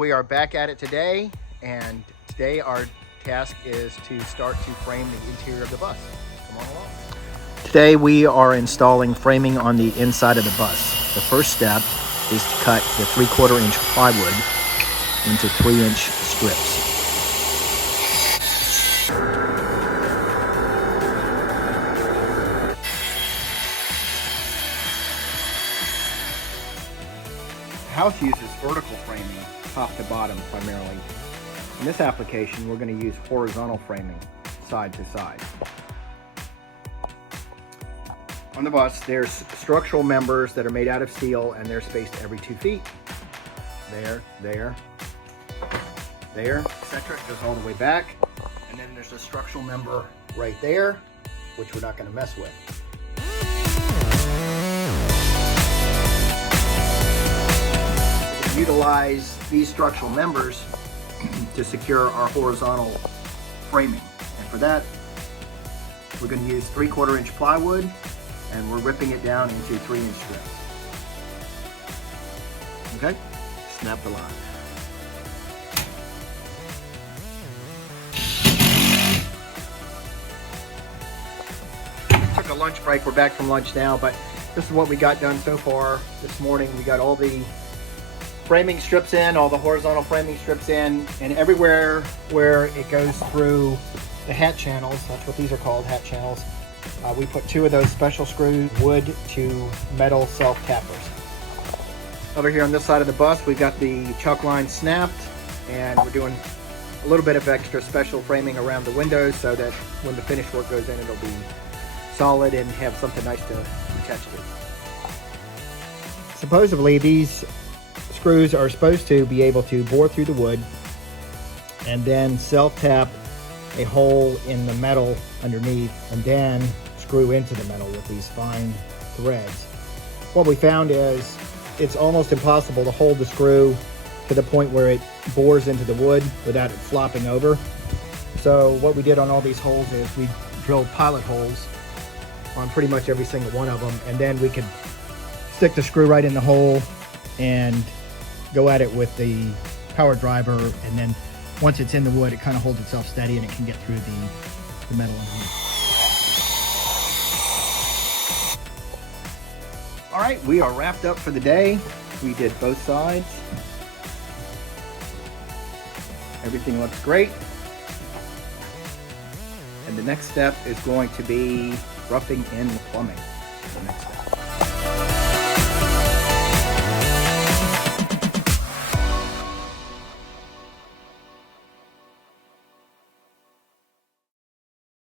we are back at it today, and today our task is to start to frame the interior of the bus. Come on along. Today we are installing framing on the inside of the bus. The first step is to cut the 3/4 inch plywood into 3-inch strips. The house uses vertical framing, top to bottom primarily. In this application, we're going to use horizontal framing, side to side. On the bus, there's structural members that are made out of steel, and they're spaced every 2 feet. There, etc. It goes all the way back. And then there's a structural member right there, which we're not going to mess with. Utilize these structural members to secure our horizontal framing. And for that, we're going to use 3/4 inch plywood, and we're ripping it down into 3-inch strips. Okay, snap the line. Took a lunch break, we're back from lunch now, but this is what we got done so far this morning. We got all the framing strips in, all the horizontal framing strips in, and everywhere where it goes through the hat channels, that's what these are called, hat channels, we put 2 of those special screw wood to metal self-tappers. Over here on this side of the bus, we got the chalk line snapped, and we're doing a little bit of extra special framing around the windows so that when the finished work goes in, it'll be solid and have something nice to attach to. Supposedly, these screws are supposed to be able to bore through the wood and then self-tap a hole in the metal underneath and then screw into the metal with these fine threads. What we found is it's almost impossible to hold the screw to the point where it bores into the wood without it flopping over. So what we did on all these holes is we drilled pilot holes on pretty much every single one of them, and then we could stick the screw right in the hole and go at it with the power driver, and then once it's in the wood, it kind of holds itself steady and it can get through the metal underneath. All right, we are wrapped up for the day. We did both sides. Everything looks great. And the next step is going to be roughing in the plumbing. The next